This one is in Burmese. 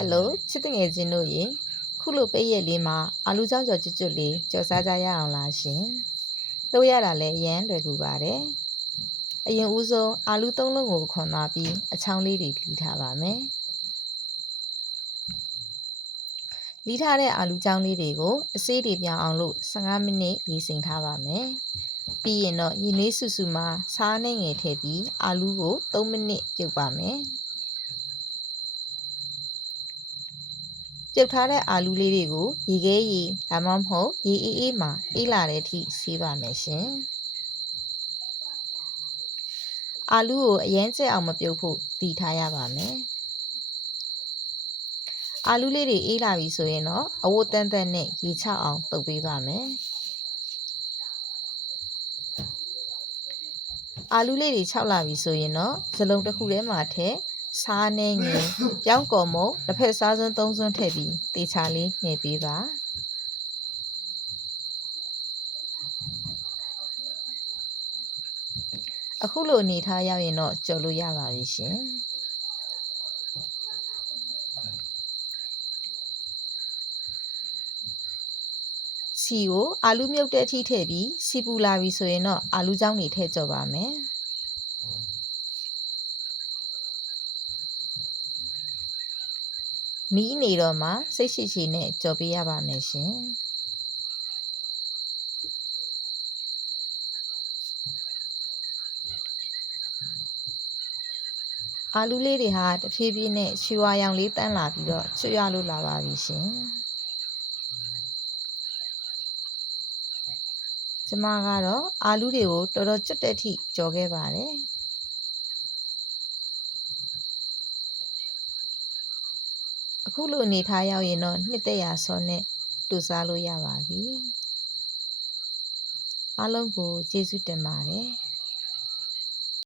ဟယ်လိုချစ်တငယ်ချင်းတို့ရေခုလိုပိတ်ရက်လေးမှာအာလူကြောင့်ကြော်ကျွတ်ကျွတ်လေးကြော်စားကြရအောင်လားရှင်လုပ်ရတာလည်းအရန်လွယ်ကူပါတယ်အရင်ဦးဆုံးအာလူသုံးလုံးကိုခွန်သွားပြီးအချောင်းလေးတွေလီထားပါမယ်လီထားတဲ့အာလူကြောင်းလေးတွေကိုအစေးတွေပြောင်းအောင်လို့15မိနစ်ရေစိမ်ထားပါမယ်ပြီးရင်တော့ရေနွေးဆူဆူမှာစားနှိမ့်ငယ်ထည့်ပြီးအာလူကို3မိနစ်ပြုတ်ပါမယ် ပြုတ်ထားတဲ့အာလူလေးတွေကိုရေခဲရေဒါမှမဟုတ်ရေအေးအေးမှာအေးလာတဲ့အထိဆေးပါမယ်ရှင်အာလူကိုအရင်ကျက်အောင်မပြုတ်ဖို့တည်ထားရပါမယ်အာလူလေးတွေအေးလာပြီဆိုရင်တော့အဝတ်တန်းတန်းနဲ့ရေချအောင်တုပ်ပေးပါမယ်အာလူလေးတွေခြောက်လာပြီဆိုရင်တော့ဇလုံးတစ်ခုထဲမှာထည့် စားနဲ့ငင်ပြောင်းကော်မုံတစ်ဖက်စားစွန်းသုံးစွန်းထည့်ပြီးတေချာလေးနှိပ်ပေးပါအခုလိုအနေထားရောက်ရင်တော့ကြော်လို့ရပါပြီရှင်စီကိုအာလူမြုပ်တဲ့အထိထည့်ပြီးစီပူလာပြီဆိုရင်တော့အာလူချောင်းတွေထည့်ကြော်ပါမယ် မီးနေတော့မှစိတ်ရှိရှိနဲ့ကြော်ပေးရပါမယ်ရှင်အာလူလေးတွေဟာတဖြည်းဖြည်းနဲ့ရွှေဝါရောင်လေးတန်းလာပြီးတော့ချွတ်ရလို့လာပါပြီရှင်ကျမကတော့အာလူတွေကိုတော်တော်ကြွတ်တဲ့အထိကြော်ခဲ့ပါတယ် အခုလိုအနေထားရောက်ရင်တော့နှစ်သက်ရာဆောနဲ့တူစားလို့ရပါပြီအားလုံးကိုကျေးဇူးတင်ပါတယ်